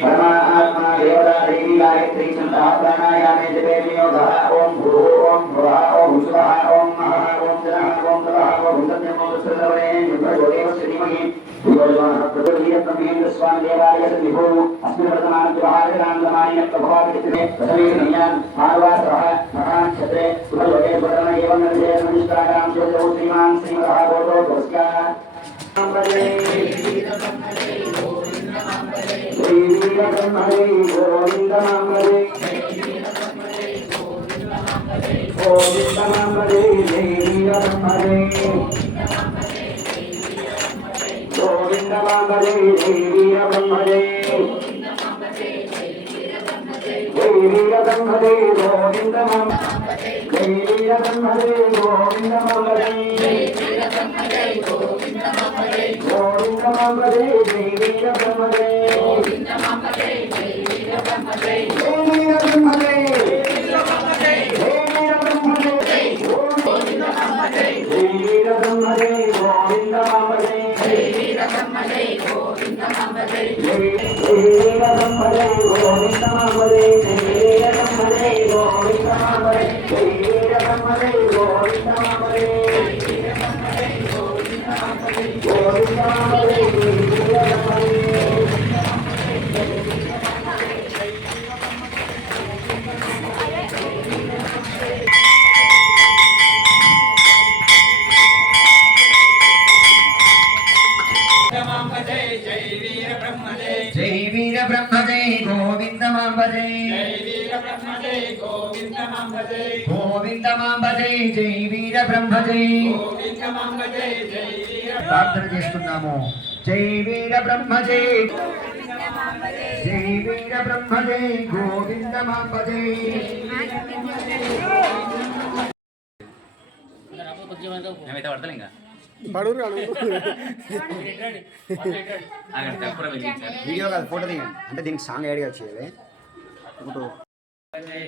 परमात्मा देवता देवी गायत्री छंदः प्राणायामे जपे नियोगः ओम भूः ओम भुवः ओम स्वः ओम महः ओम जनः ओम तपः ओम सत्यं ओम सर्वणे निर्भयोदेव श्रीमहि योजनः प्रकृतियत्तमेन्द्र स्वामी देवालय सन्निभो अस्मिन् वर्तमान व्यवहारकान्तमानि प्रभवादित्ये प्रथमेकनियान् मार्वासः महान् क्षत्रे सुभयोगे सुवर्ण एवं निर्जय नमस्कारां ज्योतिः श्रीमान् श्रीमतः गोतो पुरस्कार ब्रह्मणे गोविन्दमाम्बरे गोविन्दमाम्बरे देवी ब्रह्मणे गोविन्दमाम्बरे देवी ब्रह्मणे देवी ब्रह्मणे गोविन्दमाम्बरे देवी ब्रह्मणे गोविन्दमाम्बरे गोविन्दमाम्बरे देवी ब्रह्मणे जय वीर ब्रह्मजे गोविंदमांबजे जय वीर ब्रह्मजे गोविंदमांबजे गोविंदमांबजे जय वीर ब्रह्मजे गोविंदमांबजे जय वीर प्रार्थన చేస్తున్నాము జై వీర బ్రహ్మజే జై వీర బ్రహ్మజే గోవిందమాంబజే మేమైతే పడతాం ఇంకా వీడియో కాదు ఫోటో దిగండి అంటే దీనికి సాంగ్ యాడ్ చేయాలి ఫోటో జై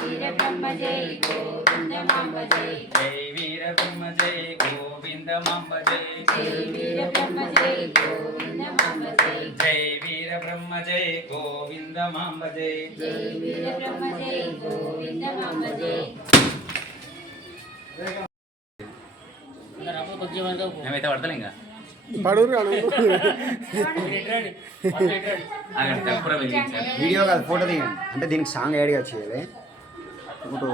వీర బ్రహ్మజే గోవిందమాంబజే జై వీర బ్రహ్మజే గోవిందమాంబజే జై వీర బ్రహ్మజే గోవిందమాంబజే జై వీర బ్రహ్మజే గోవిందమాంబజే జై వీర బ్రహ్మజే గోవిందమాంబజే మేమైతే పడతాం ఇంకా వీడియో కాదు ఫోటో దిగండి అంటే దీనికి సాంగ్ యాడ్ చేయాలి ఫోటో